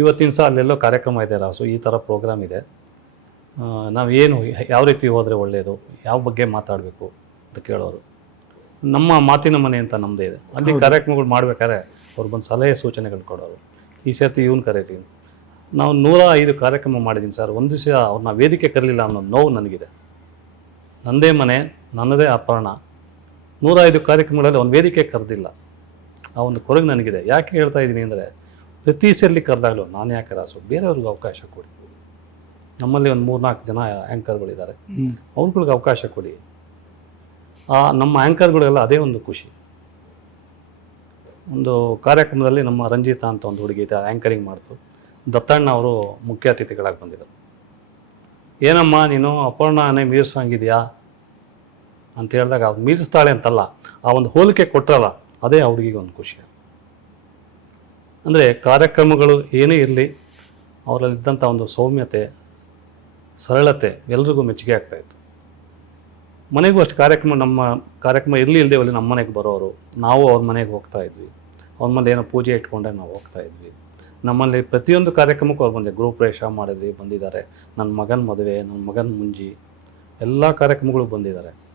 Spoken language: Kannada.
ಇವತ್ತಿನ ಸಹ ಅಲ್ಲೆಲ್ಲೋ ಕಾರ್ಯಕ್ರಮ ಇದೆ ರಾಸು ಈ ಥರ ಪ್ರೋಗ್ರಾಮ್ ಇದೆ. ನಾವು ಏನು ಯಾವ ರೀತಿ ಹೋದರೆ ಒಳ್ಳೆಯದು ಯಾವ ಬಗ್ಗೆ ಮಾತಾಡಬೇಕು ಅಂತ ಕೇಳೋರು. ನಮ್ಮ ಮಾತಿನ ಮನೆ ಅಂತ ನಮ್ಮದೇ ಇದೆ. ಅಲ್ಲಿ ಕಾರ್ಯಕ್ರಮಗಳು ಮಾಡಬೇಕಾದ್ರೆ ಅವ್ರು ಬಂದು ಸಲಹೆ ಸೂಚನೆಗಳು ಕೊಡೋರು. ಈ ಸರ್ತಿ ಇವನು ಕರೀತೀನಿ. ನಾವು ನೂರ ಐದು ಕಾರ್ಯಕ್ರಮ ಮಾಡಿದ್ದೀನಿ ಸರ್. ಒಂದು ದಿವಸ ಅವ್ರನ್ನ ವೇದಿಕೆ ಕರಲಿಲ್ಲ ಅನ್ನೋ ನೋವು ನನಗಿದೆ. ನನ್ನದೇ ಮನೆ ನನ್ನದೇ ಅಪರ್ಣ. ನೂರ ಐದು ಕಾರ್ಯಕ್ರಮಗಳಲ್ಲಿ ಅವ್ನು ವೇದಿಕೆ ಕರೆದಿಲ್ಲ. ಆ ಒಂದು ಕೊರಗೆ ನನಗಿದೆ. ಯಾಕೆ ಹೇಳ್ತಾ ಇದ್ದೀನಿ ಅಂದರೆ ಪ್ರತಿ ಸರ್ಲಿ ಕರೆದಾಗಲೂ ನಾನು ಯಾಕೆ ರಾಸು ಬೇರೆಯವ್ರಿಗೆ ಅವಕಾಶ ಕೊಡಿ. ನಮ್ಮಲ್ಲಿ ಒಂದು ಮೂರ್ನಾಲ್ಕು ಜನ ಆ್ಯಂಕರ್ಗಳಿದ್ದಾರೆ. ಅವ್ರುಗಳಿಗೆ ಅವಕಾಶ ಕೊಡಿ. ಆ ನಮ್ಮ ಆ್ಯಂಕರ್ಗಳೆಲ್ಲ ಅದೇ ಒಂದು ಖುಷಿ. ಒಂದು ಕಾರ್ಯಕ್ರಮದಲ್ಲಿ ನಮ್ಮ ರಂಜಿತಾ ಅಂತ ಒಂದು ಹುಡುಗಿ ಇದೆ ಆ್ಯಂಕರಿಂಗ್ ಮಾಡ್ತು. ದತ್ತಣ್ಣ ಅವರು ಮುಖ್ಯ ಅತಿಥಿಗಳಾಗಿ ಬಂದಿದ್ದರು. ಏನಮ್ಮ ನೀನು ಅಪರ್ಣನೇ ಮೀರಿಸಂಗಿದೆಯಾ? ಅಂತ ಹೇಳಿದಾಗ ಅವ್ರು ಮೀರಿಸ್ತಾಳೆ ಅಂತಲ್ಲ ಆ ಒಂದು ಹೋಲಿಕೆ ಕೊಟ್ಟರಲ್ಲ ಅದೇ ಆ ಹುಡುಗಿಗೆ ಒಂದು ಖುಷಿ. ಅಂದರೆ ಕಾರ್ಯಕ್ರಮಗಳು ಏನೇ ಇರಲಿ ಅವರಲ್ಲಿದ್ದಂಥ ಒಂದು ಸೌಮ್ಯತೆ, ಸರಳತೆ ಎಲ್ರಿಗೂ ಮೆಚ್ಚುಗೆ ಆಗ್ತಾಯಿತ್ತು ಮನೆಗೂ ಅಷ್ಟು ಕಾರ್ಯಕ್ರಮ, ನಮ್ಮ ಕಾರ್ಯಕ್ರಮ ಇರಲಿ ಇಲ್ಲದೆ ಅಲ್ಲಿ ನಮ್ಮ ಮನೆಗೆ ಬರೋರು, ನಾವು ಅವ್ರ ಮನೆಗೆ ಹೋಗ್ತಾ ಇದ್ವಿ. ಅವ್ರ ಮನೇಲಿ ಏನೋ ಪೂಜೆ ಇಟ್ಕೊಂಡೆ ನಾವು ಹೋಗ್ತಾ ಇದ್ವಿ. ನಮ್ಮಲ್ಲಿ ಪ್ರತಿಯೊಂದು ಕಾರ್ಯಕ್ರಮಕ್ಕೂ ಅವ್ರು ಬಂದೆ ಗೃಹ ಪ್ರವೇಶ ಮಾಡಿದ್ವಿ, ಬಂದಿದ್ದಾರೆ. ನನ್ನ ಮಗನ ಮದುವೆ, ನನ್ನ ಮಗನ ಮುಂಜಿ, ಎಲ್ಲ ಕಾರ್ಯಕ್ರಮಗಳು ಬಂದಿದ್ದಾರೆ.